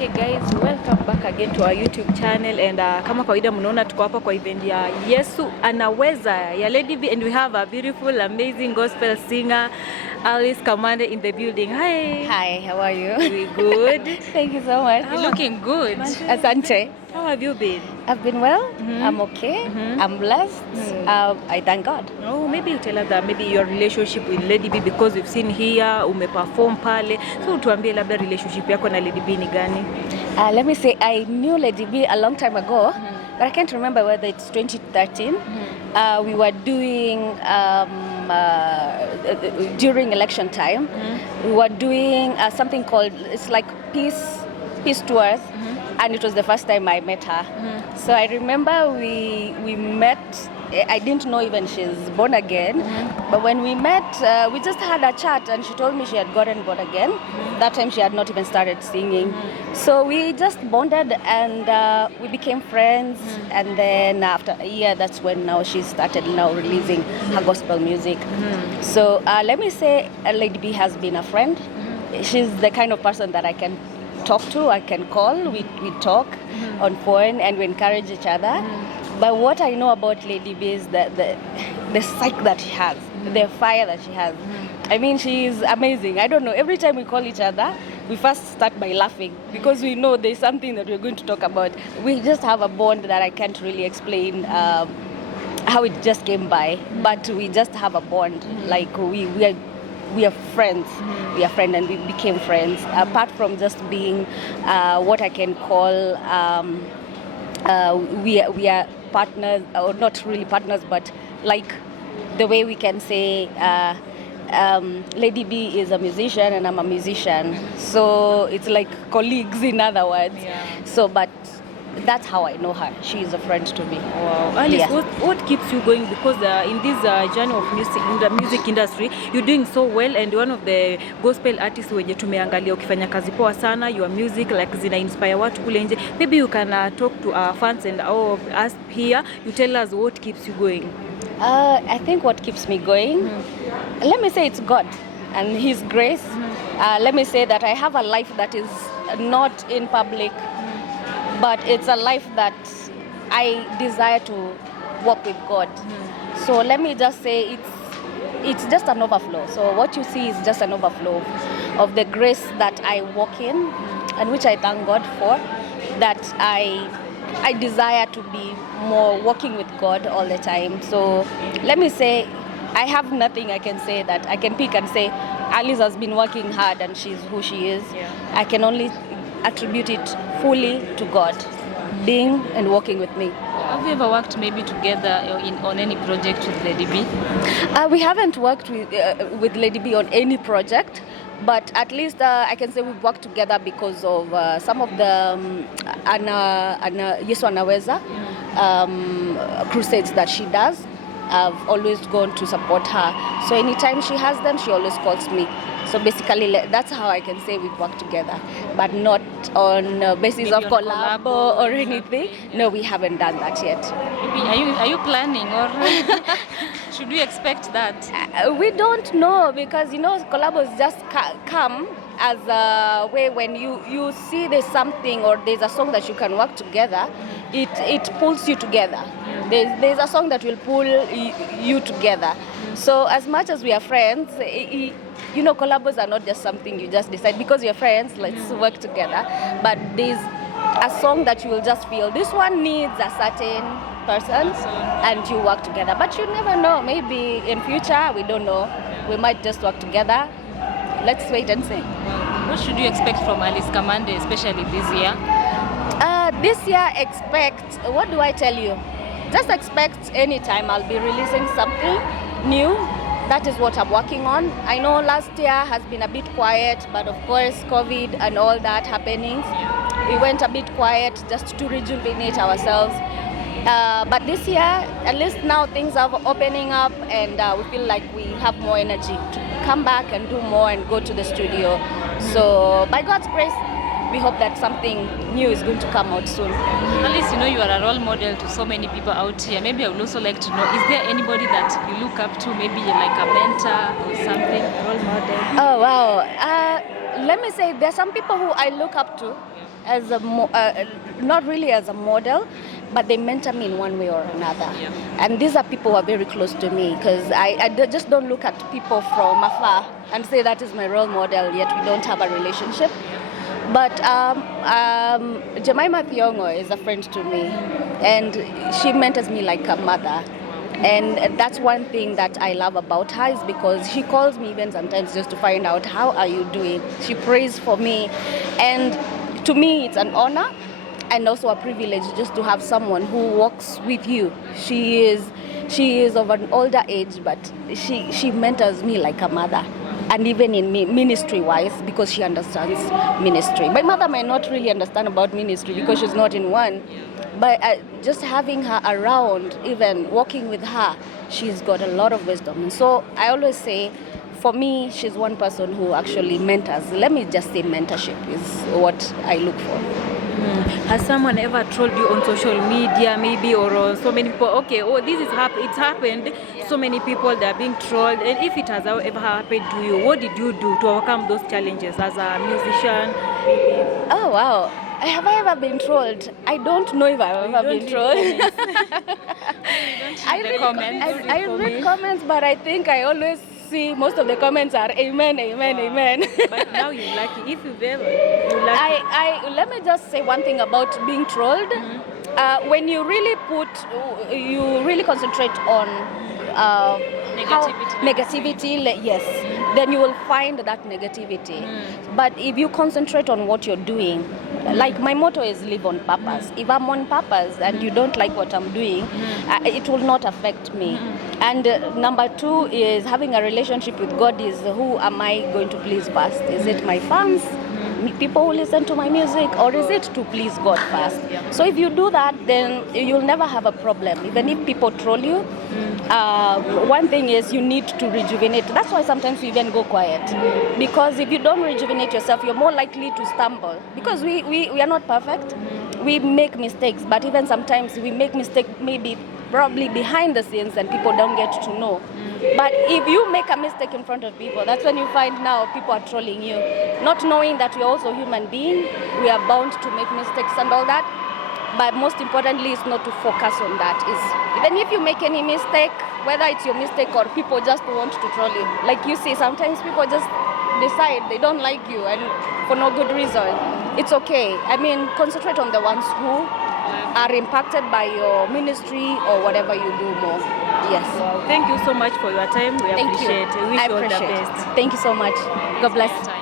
Okay guys, welcome back again to our YouTube channel and kama kawaida mnaona tuko hapa kwa event ya Yesu Anaweza ya Lady B and we have a beautiful amazing gospel singer Kamande in the building. Hi. Hi, how are you? We good. Thank you so much. You're looking good. Asante. How have you been? I've been well. I'm okay. I'm blessed. I thank God. Oh, maybe you tell us that maybe your relationship with Lady B, because we've seen here umeperform pale. So tuambie labda relationship yako na Lady B ni gani? Let me say I knew Lady B a long time ago, but I can't remember whether it's 2013. We were doing during election time. We were doing something called, it's like peace tours. And it was the first time I met her. So I remember we met. I didn't know even she's born again. But when we met, we just had a chat and she told me she had gotten born again. That time she had not even started singing. So we just bonded and we became friends. And then after a year, that's when now she started now releasing her gospel music. So let me say Lady B has been a friend. She's the kind of person that I can talk to, I can call, we talk on phone and we encourage each other. But what I know about Lady B is that the psyche that she has, the fire that she has. I mean, she is amazing. I don't know, every time we call each other, we first start by laughing because we know there's something that we're going to talk about. We just have a bond that I can't really explain how it just came by, but we just have a bond. Like we are friends. We are friends and we became friends. Apart from just being what I can call, we are partners, or not really partners, but like the way we can say, Lady B is a musician and I'm a musician. So it's like colleagues in other words. So, but that's how I know her. She is a friend to me. Wow. Alice, what keeps you going? Because in this journey of music, in the music industry, you're doing so well and one of the gospel artists wenye tumeangalia ukifanya kazi poa sana, your music like zina inspire watu kule nje. Maybe you can talk to our fans and all of us here. You tell us what keeps you going. I think what keeps me going, let me say it's God and His grace. Let me say that I have a life that is not in public, but it's a life that I desire to walk with God. So let me just say it's just an overflow. So what you see is just an overflow of the grace that I walk in and which I thank God for, that I desire to be more walking with God all the time. So let me say I have nothing I can say that I can pick and say Alice has been working hard and she's who she is. I can only attribute it fully to God being and working with me. Have you ever worked maybe together on any project with Lady B? We haven't worked with Lady B on any project, but at least I can say we've worked together because of some of the Yesu Anaweza crusades that she does. I've always gone to support her. So anytime she has them, she always calls me. So basically, that's how I can say we've worked together, but not on basis of collab or anything. No, we haven't done that yet. Maybe are you planning, or should we expect that? We don't know, because collabs just come as a way when you see there's something or there's a song that you can work together, it pulls you together. There's a song that will pull you together. So as much as we are friends, collabs are not just something you just decide because you're friends, let's work together. But there's a song that you will just feel, this one needs a certain person, and you work together. But you never know, maybe in future, we don't know. We might just work together. Let's wait and see. What should you expect from Alice Kamande, especially this year? This year, what do I tell you? Just expect anytime I'll be releasing something new. That is what I'm working on. I know last year has been a bit quiet, but of course COVID and all that happening, we went a bit quiet just to rejuvenate ourselves. But this year, at least now things are opening up and we feel like we have more energy to come back and do more and go to the studio. So by God's grace, we hope that something new is going to come out soon. At least you are a role model to so many people out here. Maybe I would also like to know, is there anybody that you look up to, maybe like a mentor or something, a role model? Oh wow, let me say there's some people who I look up to, as not really as a model, but they mentor me in one way or another. Yeah. And these are people who are very close to me, because just don't look at people from afar and say that is my role model, yet we don't have a relationship. But Jemima Thiongo is a friend to me, and she mentors me like a mother. And that's one thing that I love about her, is because she calls me even sometimes just to find out how are you doing. She prays for me, and to me it's an honor and also a privilege just to have someone who walks with you. She is of an older age, but she mentors me like a mother. And even in ministry-wise, because she understands ministry. My mother might not really understand about ministry because she's not in one. But just having her around, even walking with her, she's got a lot of wisdom. And so I always say, for me, she's one person who actually mentors. Let me just say mentorship is what I look for. Has someone ever trolled you on social media, maybe, or so many people? Okay, this is it's happened. So many people, they are being trolled. And if it has ever happened to you, what did you do to overcome those challenges as a musician? Oh wow. Have I ever been trolled? I don't know if I've ever been trolled. I read comments, but I think I always see most of the comments are amen, amen, Wow. amen. But now you're lucky. If you've ever, you're lucky. Let me just say one thing about being trolled. When you really concentrate on negativity, yes, then you will find that negativity. But if you concentrate on what you're doing, like my motto is live on purpose. If I'm on purpose and you don't like what I'm doing, it will not affect me. And number two is having a relationship with God. Is who am I going to please first? Is it my fans, people who listen to my music, or is it to please God first? So if you do that, then you'll never have a problem. Even if people troll you, one thing is you need to rejuvenate. That's why sometimes we even go quiet, because if you don't rejuvenate yourself, you're more likely to stumble, because we are not perfect. We make mistakes, but even sometimes we make mistakes probably behind the scenes and people don't get to know. But if you make a mistake in front of people, that's when you find now people are trolling you, not knowing that we're also human beings. We are bound to make mistakes and all that. But most importantly is not to focus on that. Is even if you make any mistake, whether it's your mistake or people just want to troll you. Like you see, sometimes people just decide they don't like you and for no good reason. It's okay. I mean, concentrate on the ones who are impacted by your ministry or whatever you do more. Yes. Wow. Thank you so much for your time. We appreciate it. We wish you all the best. Thank you so much. God bless.